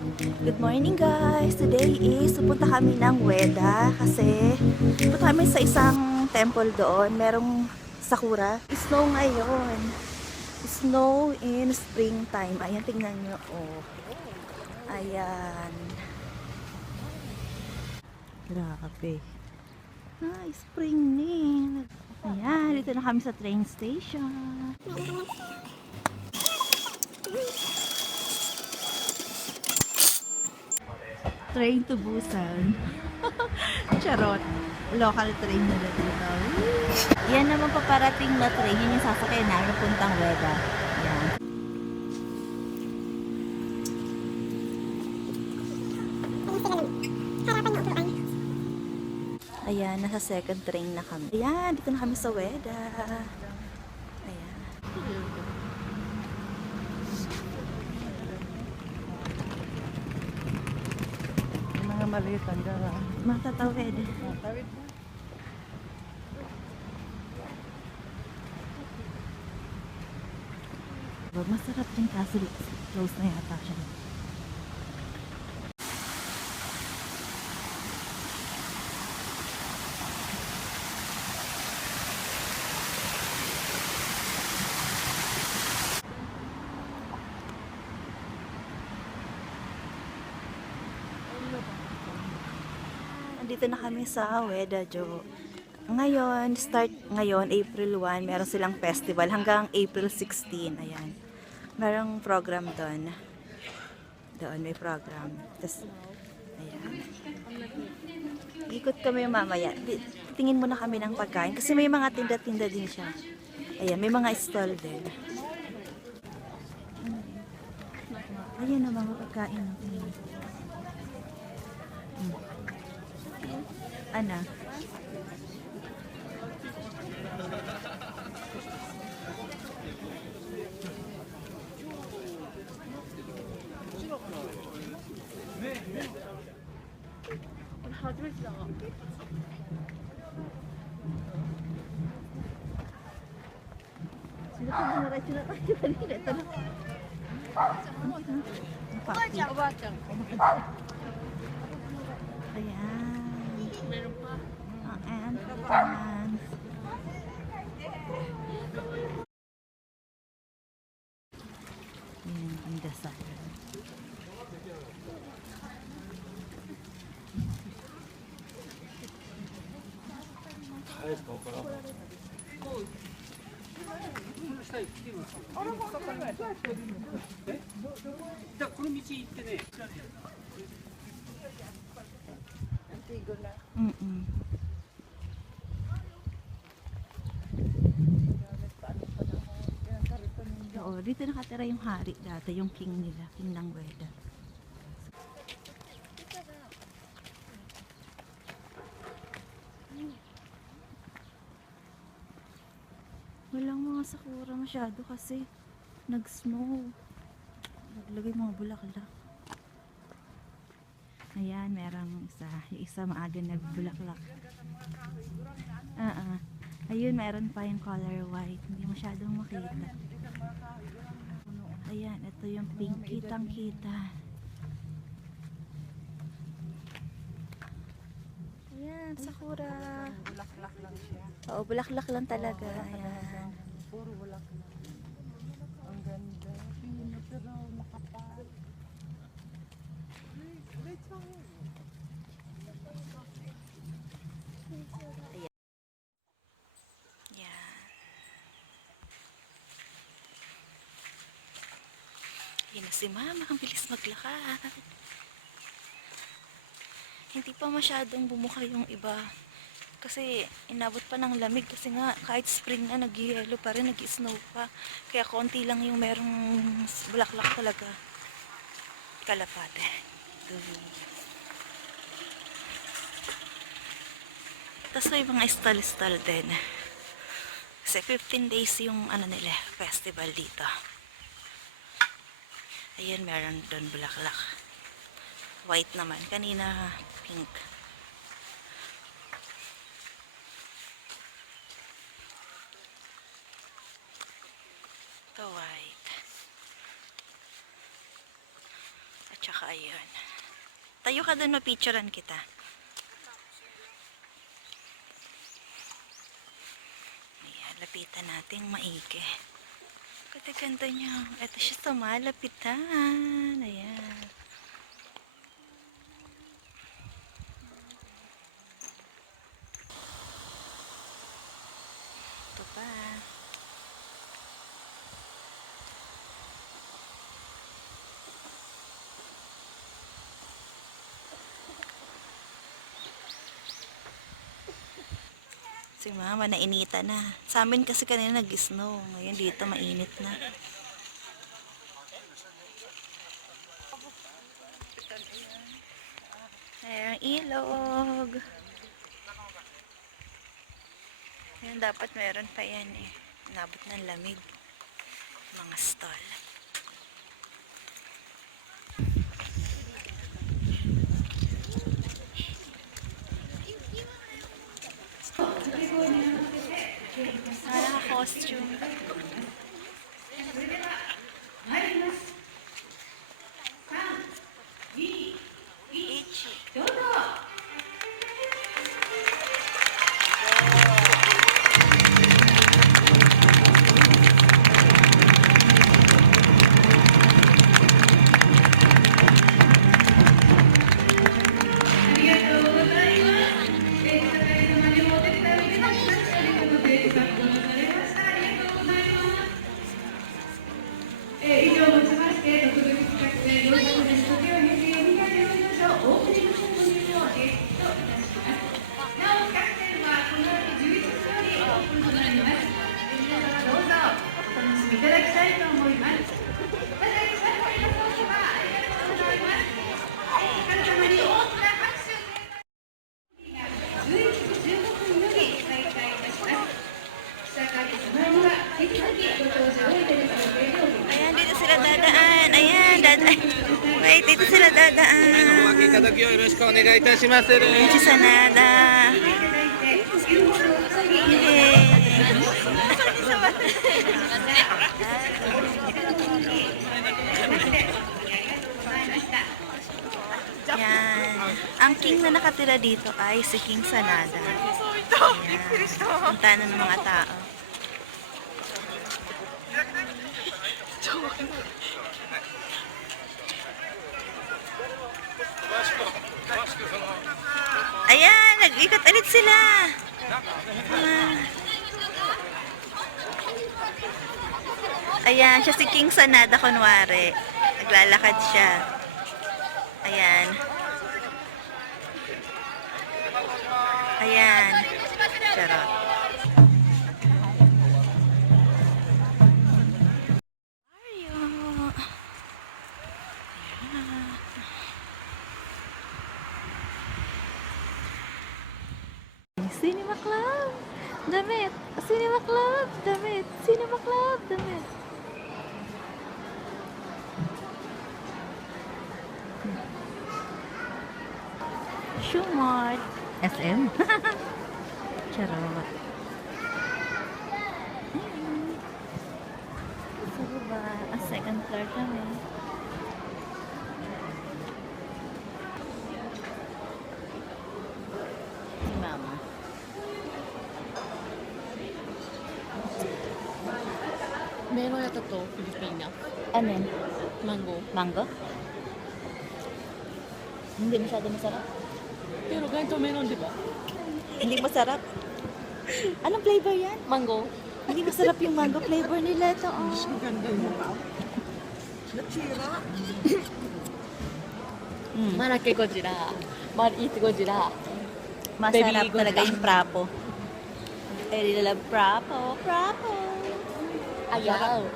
Good morning guys! Today is pupunta kami ng Ueda kasi pupunta kami sa isang temple doon. Merong sakura. Snow ngayon. Snow in springtime. Ayan, tingnan nyo. Oh. Ayan. Grabe. Spring ni. Ayan, dito na kami sa train station. Train to Busan. Charot. Local train nila dito. Yan naman paparating na train. Yun yung sasakyan namin puntang Ueda. Yan. Ayan, nasa second train na kami. Ayan, dito na kami sa Ueda. Ayan. Mga maliit ang gara. Matatawid. Tawid mo. Masarap din kaso close na yata siya. Andito na kami sa Ueda, Jo. Ngayon, start ngayon, April 1, meron silang festival hanggang April 16. Ayan. Merong program doon. Doon may program. Tapos, ayan. Ikot kami mamaya. Tingin muna kami ng pagkain kasi may mga tinda-tinda din siya. Ayan, may mga stall din. Ayan ang mga pagkain. Ana? Sila ko mga right sila tayo kanina. Ito na. Ayan. Meron pa. Ayan. Ayan. Ayan ang dasal. Mm-mm. Oo, dito nakatira yung hari dati, yung king nila, king ng Ueda. Walang mga sakura masyado kasi nag-snow. Naglagay mga bulaklak. Ayan, merong isa. Yung isa maaga nagbulaklak. Ayun, meron pa yung color white. Hindi masyadong makita. Ayan, ito yung pink. Kitang-kita. Ayan, sakura. Bulaklak lang siya. Oo, bulaklak lang talaga. Ayan. Puro bulaklak. Ang ganda. Pero makapal. Ayan. Ayan na si Mama. Ang bilis maglakad. Hindi pa masyadong bumuka yung iba. Kasi inabot pa ng lamig kasi nga kahit spring na nag-yelo pa rin, nag-snow pa. Kaya konti lang yung merong bulaklak talaga. Kalapate. Tapos may mga stall-stall din. Kasi 15 days yung ano nila, festival dito. Ayan, meron doon bulaklak. White naman. Kanina pink. Ito white. At Tsaka ayun. Tayo ka doon, mapicturean kita. Ayan, lapitan natin maigi. Ganda niya. Ito siya sa malapitan. Ayan. Ito pa. Si mama, nainita na. Sa amin kasi kanina nag-snow. Ngayon dito mainit na. Ayan, ilog. Ayan, dapat meron pa yan eh. Nabot ng lamig. Mga stall. Costume. Ichi. Ayan, dito sila dadaan. Ayan, dadaan. Wait, dito sila dadaan. お分けいただきをよろしくお願いいたします。 Ayan si Sanada. Yan. Ang king na nakatira dito ay si King Sanada. Ayan. Punta na ng mga tao. Ayan, nag-ikot ulit sila. Ayan, siya si King Sanada kunwari. Naglalakad siya. Ayan. Ayan. Charot. Mario. Cinema Club. Damit. Cinema Club. Damit. Cinema Club. Damit. Shumart. SM. Charot. Sa baba. Second floor kami. Si Mama. Meron yata to, Pilipinas. Ano yun? Mango. Mango? Hindi masyado masarap. Pero ganito meron, di ba? Hindi masarap. Anong flavor yan? Mango. Hindi masarap yung mango flavor nila ito. Oh. Mm. Malaki Gojira. Maliit Gojira. Masarap Baby talaga Gojira. yung prapo. I really love prapo. Prapo. Ayaw.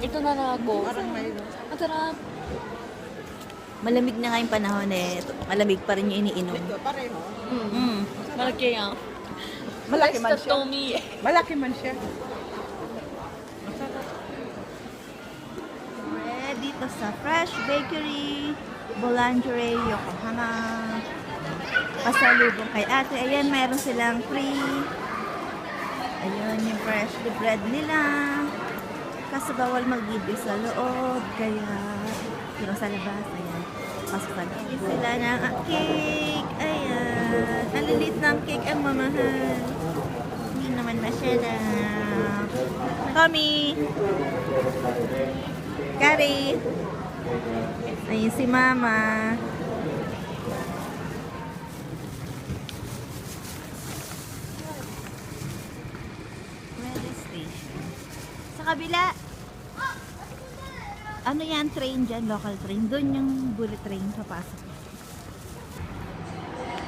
Ito na na ako. Masarap. Malamig na nga yung panahon eh. Malamig pa rin yung iniinom. Mm. Malaki yan. Malaki man siya. Tomi. Malaki man siya. Dito sa Fresh Bakery, Boulangerie, Yokohama. Pasalubong kay ate. Ayan, mayroon silang free. Ayun, yung fresh bread nila. Kaso bawal mag-gibe sa loob. Kaya, Pero sa labas, ayan. Pasok sa labas. Sila ng cake. Ayan. Ang lilit ng cake ang mamahal. Hindi naman masyada. Tommy! Gary! Ayun si Mama. Weather station. Sa kabila. Ano yan? Train dyan? Local train. Doon yung bullet train. Papasok.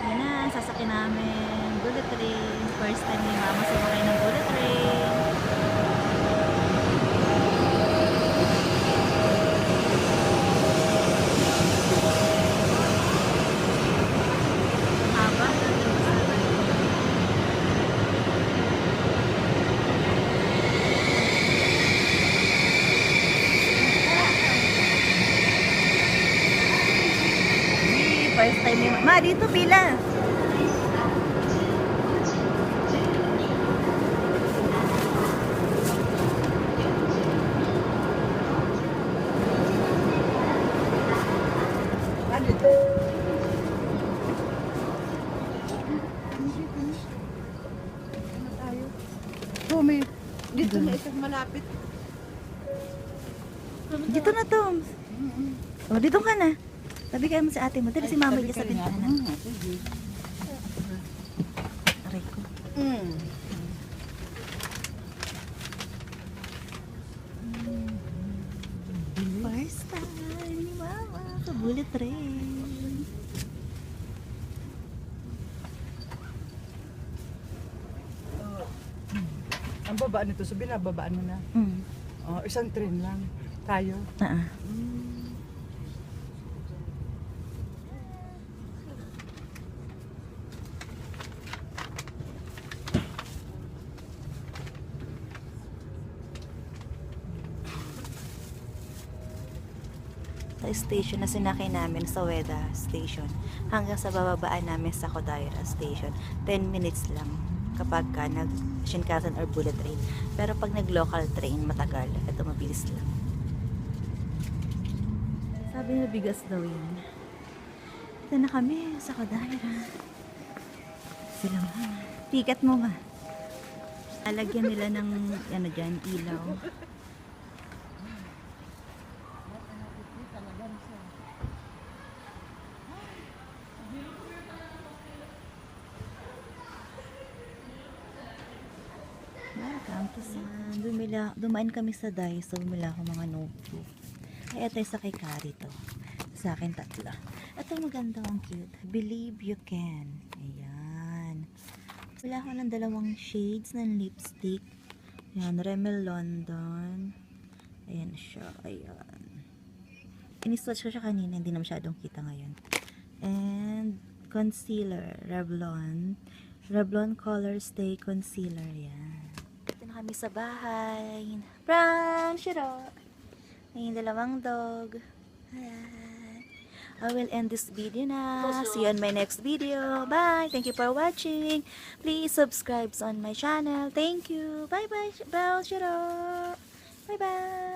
Yan na. Sasakyan namin. Bullet train. First time ni Mama sumakay ng bullet train. Haba. First time ni Ma, dito pila. Tommy, dito na isang malapit. Dito na, Tom. O, dito ka na. Tabi kayo mo sa ate mo. Dali si Mama dyan sa bintana. Aray ko. First time ni Mama sa bullet train. Ang baba nito, so binababaan mo na. Oh, isang train lang. Tayo. Sa station na sinakay namin sa Ueda Station hanggang sa bababaan namin sa Kodaira Station 10 minutes lang kapag ka nag Shinkansen or bullet train, pero pag nag local train matagal, ito mabilis lang. Sabi nila bigas daw yun. Ito na kami sa Kodaira. Sila Mama, ticket mo ma. Alagyan nila ng ano dyan, ilaw. Dumaan kami sa Daiso, bumila ako mga notebook. Ay, ito sa kay Kari to. Sa akin tatlo. Ito maganda, ang cute. Believe You Can. Ayan. Wala ako ng dalawang shades ng lipstick. Ayan, Rimmel London. Ayan siya. Ayan. Ini-swatch ko siya kanina, hindi na masyadong kita ngayon. And concealer, Revlon. Revlon Color Stay Concealer. Ayan. Kami sa bahay. Pran! Shiro! May dalawang dog. Ayan. I will end this video na. See you on my next video. Bye! Thank you for watching. Please subscribe on my channel. Thank you. Bye-bye, Shiro! Bye-bye!